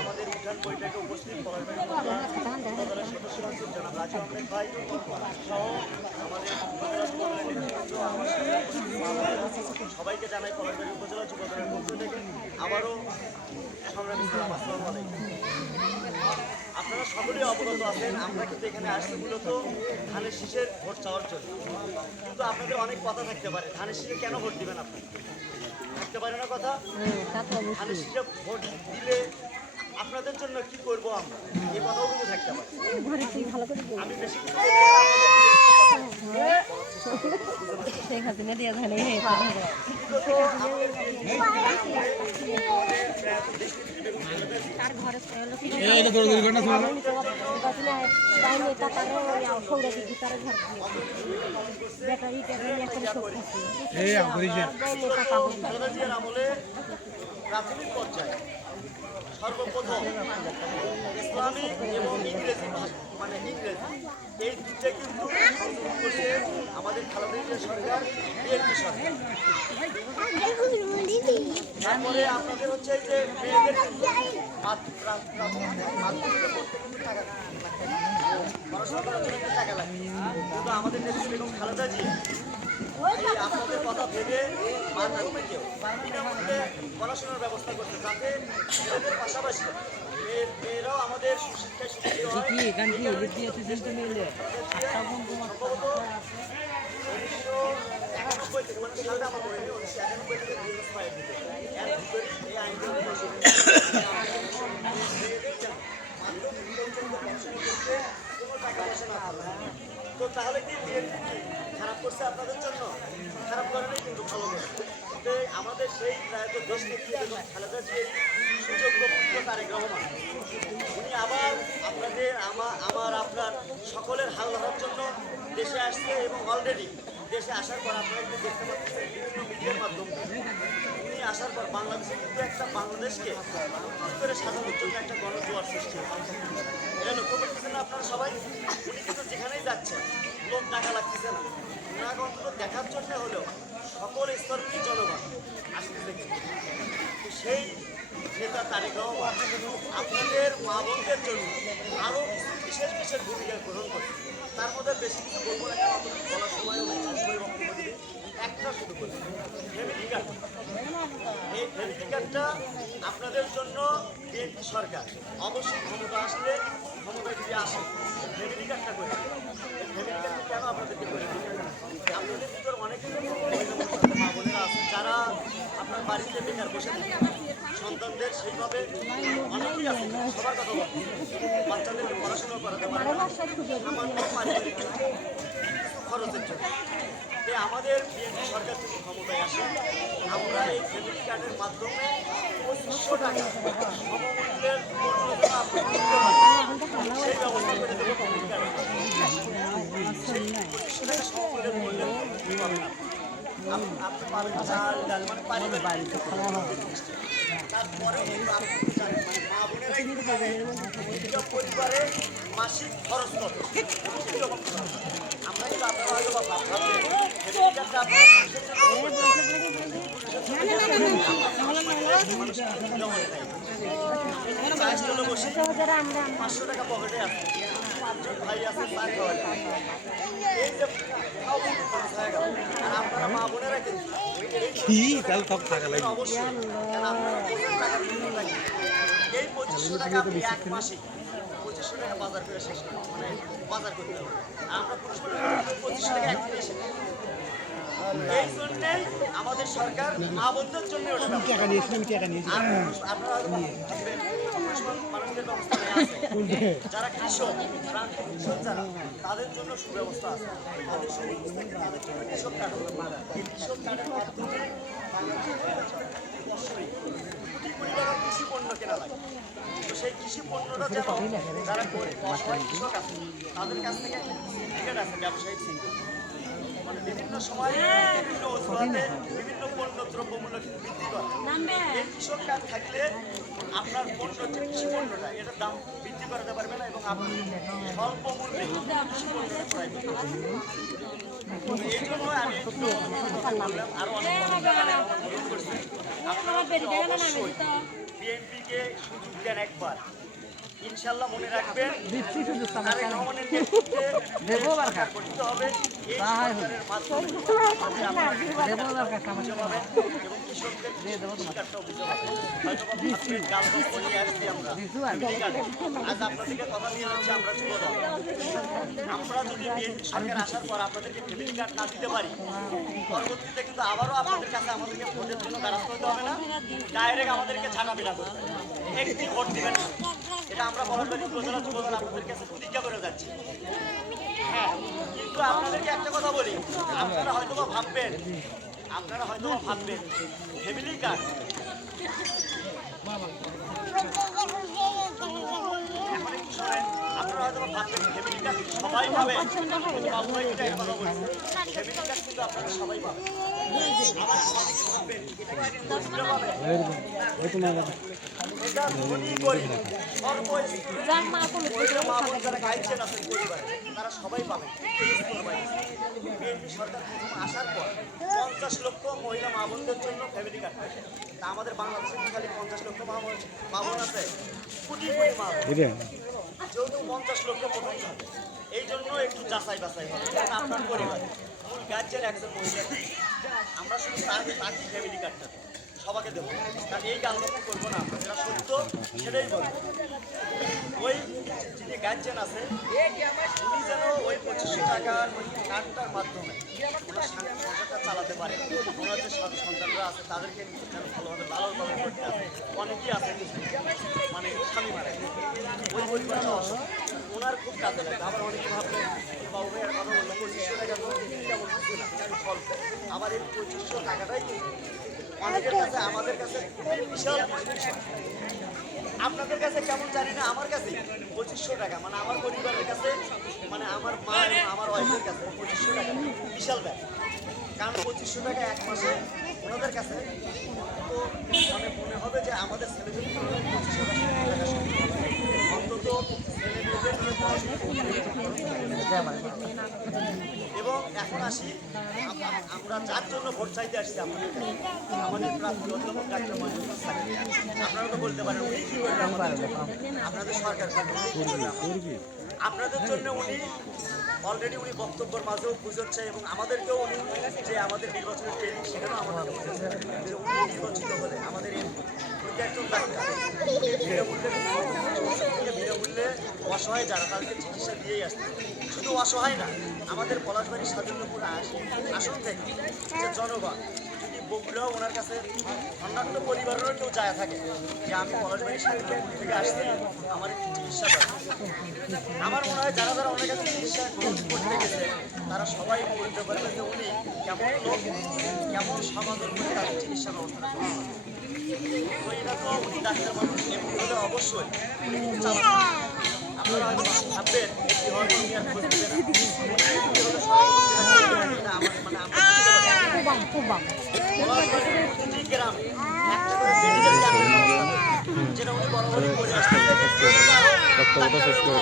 আমাদের উঠান বৈঠকে উপস্থিত সবাইকে জানাই কলারবাড়ি উপজেলা যুবদলের পক্ষ থেকে আবারও সংগ্রামী সালাম, আসসালামু আলাইকুম। আপনারা সকলেই অবগত আছেন আমরা কিন্তু এখানে আসছি মূলত ধানের শীষের ভোট চাওয়ার জন্য। কিন্তু আপনাদের অনেক কথা থাকতে পারে ধানের শীষে কেন ভোট দিবেন আপনি? থাকতে পারে না কথা? ধানের শীষে ভোট দিলে আপনাদের জন্য কি করব আমরা এই কথাও কিন্তু থাকতে পারে আমি বেশি শেখ হাসিনা দিয়ে ধানে প্রাথমিক পর্যায়ে সর্বপ্রথম ইসলামিক এবং ইংরেজি মানে ইংরেজি। এই দুইটা কিন্তু আমাদের খালেদা সরকার বিএনপি সরকার। তারপরে আপনাদের হচ্ছে যে মেয়েদের পড়াশোনা করার জন্য টাকা লাগে। কিন্তু আমাদের নেত্রী বেগম খালেদা এই আপনাদের কথা ভেবে মাধ্যমিকেও বিনামূল্যে পড়াশোনার ব্যবস্থা করতে যাতে ছেলেদের পাশাপাশি মেয়ে- মেয়েরাও আমাদের সুশিক্ষায় শিক্ষিত হয়। তো তাহলে কি খারাপ করছে আপনাদের জন্য? খারাপ করেনি কিন্তু ভালো করে আমাদের সেই প্রায়ত দেশ নেত্রী বেগম খালেদা জিয়ার সুযোগ্য পুত্র তারেক রহমান, উনি আবার আপনাদের আমার আমার আপনার সকলের হাল ধরার জন্য দেশে আসছে এবং অলরেডি দেশে আসার পর আপনারা কিন্তু দেখতে পাচ্ছেন বিভিন্ন মিডিয়ার মাধ্যমে। উনি আসার পর বাংলাদেশে কিন্তু একটা বাংলাদেশকে করে সাজানোর জন্য একটা গণজোয়ার সৃষ্টি এটা লক্ষ্য করতেছেন আপনারা সবাই, উনি কিন্তু যেখানেই যাচ্ছেন, লোক টাকা লাগতেছে না। ওনাকে অন্তত দেখার জন্য হলেও সকল স্তরেরই জনগণ আসতেছে। কিন্তু। সেই নেতা রহমান আপনাদের মা বোনদের জন্য আরও বিশেষ বিশেষ ভূমিকা গ্রহণ করে তার মধ্যে বেশি কিছু বলব না, কারণ অতটুকু বলার সময় হলে করে বক্তব্য দিবে। একটা শুরু করি ফ্যামিলি এই ফ্যামিলি কার্ডটা আপনাদের জন্য বিএনপি সরকার। অবশ্যই ক্ষমতা আসলে ক্ষমতা যদি আসে ফ্যামিলি কার্ডটা করে। ফ্যামিলি কার্ডটা কেন আপনাদেরকে করে আপনাদের ভিতর অনেক মা বোনেরা আছেন যারা আপনার বাড়িতে বেকার বসে সন্তানদের সেইভাবে অনেকেই আছে পড়াশোনা করাতে পারে সামান্য পারিবারিক খরচের জন্য। আমাদের বিএনপি সরকার থেকে ক্ষমতায় আসে, আমরা এই ফ্যামিলি কার্ডের মাধ্যমে পঁচিশশো টাকা সমমূল্যের সেই ব্যবস্থা করে দেবো ফ্যামিলি কার্ডের পঁচিশশো টাকা সমমূল্যের মূল্যের পরিবারে মাসিক খরচ কত। আমরা কিন্তু আপনারা হয়তো পাঁচশো টাকা পকেটে আছে ভাই আছে চা খাওয়া এই যে তাও কিন্তু খরচ গেল। আর আপনারা মা বোনেরা কি? তাহলে সব টাকা লাগে অবশ্যই কারণ আপনারা পঁচিশ টাকার জন্য লাগে। এই পঁচিশশো টাকা আপনি এক মাসে পঁচিশশো টাকা বাজার করে শেষ মানে বাজার করতে হবে। আমরা পুরুষ পঁচিশশো টাকা এক দিনে এই জন্যেই আমাদের সরকার মা বোনদের জন্য আপনারা মানুষদের ব্যবস্থা। যারা কৃষক কৃষক যারা তাদের জন্য সুব্যবস্থা আছে। তাদের তাদের জন্য কৃষক কার্ড। এই কৃষক কার্ডের মাধ্যমে কৃষি পণ্য কেনা লাগে। সেই কৃষি পণ্যটা যেন যারা কৃষক আছে, তাদের কাছ থেকে সিন্ডিকেট আছে, ব্যবসায়িক সিন্ডিকেট মানে বিভিন্ন সময় বিভিন্ন অজুহাতে বিভিন্ন পণ্য দ্রব্যমূল্য কিন্তু বৃদ্ধি করে। এই কৃষক কার্ড থাকলে আপনার পণ্য যে কৃষি পণ্যটা এটার দাম বৃদ্ধি করাতে পারবে না এবং আপনি স্বল্প মূল্যে কৃষি পণ্যটা ক্রয় করতে এই জন্য আমি একটু বললাম আরও অনেক আপনারা অবশ্যই। বিএনপিকে সুযোগ দেন একবার। ইনশাল্লাহ মনে রাখবেন। হবে। আমরা যদি সরকার আসার পর আপনাদেরকে ফ্যামিলি কার্ড না দিতে পারি পরবর্তীতে কিন্তু আবারও আপনাদের কাছে আমাদেরকে ভোটের জন্য দ্বারস্থ হতে হবে না। ডাইরেক্ট আমাদেরকে ঝাঁটাপিটা করতে হবে। একটি ভোট দিবেন না। এটা আমরা বলবারি উপজেলা যুবদল আপনাদের কাছে যাচ্ছি। হ্যাঁ কিন্তু আপনাদেরকে একটা কথা বলি। আপনারা হয়তো ভাববেন, আপনারা হয়তো ভাববেন ফ্যামিলি কার্ড আপনারা হয়তো ভাববেন সবাই পাবে। সবাই পাবেন। যার মা কোনো যারা গাইছেন তারা সবাই পাবে সরকার আসার পর পঞ্চাশ লক্ষ মহিলা মা জন্য ফ্যামিলি কার্ড পেয়েছে তা আমাদের বাংলাদেশে খালি পঞ্চাশ লক্ষ মা আছে কোটি কোটি মা যেহেতু পঞ্চাশ লক্ষ প্রথম থাকে এই জন্য একটু যাচাই বাছাই হবে কারণ আপনার পরিবার একজন মহিলা আমরা শুধু তাকে ফ্যামিলি কার্ডটা দেবো। সবাইকে দেবো। কারণ এই গালগপ্প করব না যেটা সত্য সেটাই বলব। ওই যিনি গার্জেন আছে, উনি যেন ওই পঁচিশশো টাকার ওই কার্ডটার মাধ্যমে সংসারটা চালাতে পারে। ওনার যে সব সন্তানরা আছে, তাদেরকে যেন ভালোভাবে লালন পালন করতে হবে অনেকেই আছে মানে স্বামী মারা ওই পরিবারটা ওনার খুব কাজে লাগে। আবার অনেকে ভাবলেন বাবু কথা বলল পঁচিশশো টাকা আবার এই পঁচিশশো টাকাটাই কিন্তু অনেকের কাছে, আমাদের কাছে বিশাল। আপনাদের কাছে কেমন জানি না, আমার কাছে পঁচিশশো টাকা। মানে আমার পরিবারের কাছে মানে আমার মা, আমার ওয়াইফের কাছে পঁচিশশো টাকা। বিশাল ব্যাপার। কারণ পঁচিশশো টাকা এক মাসে ওনাদের কাছে, তো মানে মনে হবে যে আমাদের ছেলে যদি পঁচিশশো টাকা অন্তত ছেলে মেয়েদের পড়াশোনা এবং এখন আসি আম- আম- আমরা যার জন্য ভোট চাইতে আসছি, আমাদের আমাদের আপনারা তো বলতে পারেন, উনি আপনাদের সরকার আমাদের? আপনাদের জন্য উনি অলরেডি উনি বক্তব্যের মাঝেও বুঝাচ্ছে এবং আমাদেরকেও উনি যে আমাদের নির্বাচনের ট্রেনিং সেখানেও বুঝাচ্ছে যে উনি নির্বাচিত হলে আমাদের একজন ডাক্তার উনি বিনামূল্যে থেকে বিনামূল্যে অসহায় যারা, তাদেরকে চিকিৎসা দিয়েই আসছে শুধু অসহায় না, আমাদের পলাশবাড়ির স্বাধীনপুর আসন থেকে যে জনগণ, যদি বগুড়াও ওনার কাছে অন্যান্য পরিবারেরও কেউ যায় থাকে, যে আমি পলাশবাড়ির স্বাধীনপুর থেকে আসছি, আমার একটু চিকিৎসা আমার মনে হয় যারা যারা ওনার কাছে চিকিৎসা করতে গেছে, তারা সবাই বলতে পারবে যে উনি কেমন লোক, কেমন সমাধান করে তাদের চিকিৎসা হবে। তো এটা তো উনি ডাক্তার মানুষ, এমনি হলে অবশ্যই বক্তব্যটা শেষ করে